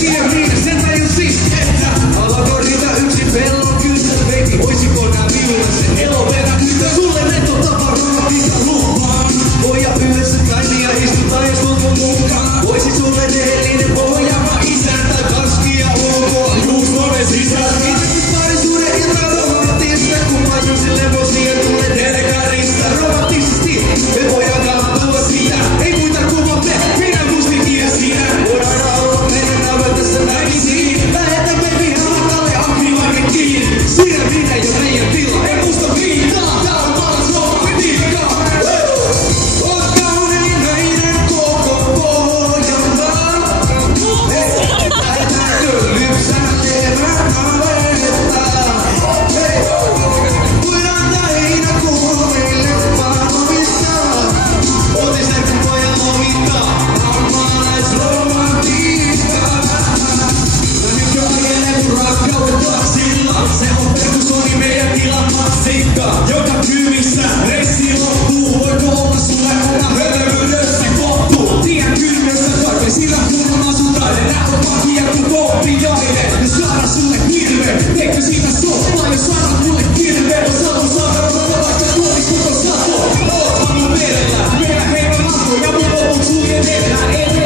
tiedä minä sen tajusin, että alako riitä yksi pellon kyllä. Baby, voisiko nää viurat sen eloverä nyt? Sulle netto taparomatika lupaan. Voja yhdessä kaimia istutaan jos onko mukaan. Voisi sulle rehellinen pohjaava isän tai kaskia ulkoa. Juustoven sisään. Parisuuden ilta romanttista, kun pajusin levosien tulee telekarista. Romanttisesti me voidaan katsoa sitä. Ei muita kuva me, minä mustikin ja sinä. Voidaan olla meidän aivan tässä väkisiin. Lähetä baby hamakalle akrilakekiin. Sinä, minä ja meidän tila. Ei musta viittaa, tää on paras romantiikkaa. On kaunein meidän koko pohjantaa. Lähetäänkö lypsäilemään navettaa? Voidaan lähinnä kuumille panovista. Otisen kun pojan lomittaa. Maalaisromantiikkaa. Mä nyt ajelen kun rakkauden taksilla. Se on perkusoni meidän tilan massikka. Joka kyyvissä reissi loppuu. Voiko olla sulle oma hölmöydesti pottu? Tien kylmyystä kaiken sillä kunnon asutainen. Nää on makia kun kooppiainen. Ja saada sulle hirve. Teikö siitä soppaa ja saada mulle kirve? On sato saada vaikka tuotis koko sato. Oot mun verellä. Meillä heivä lampu ja mun loput suljen edellä.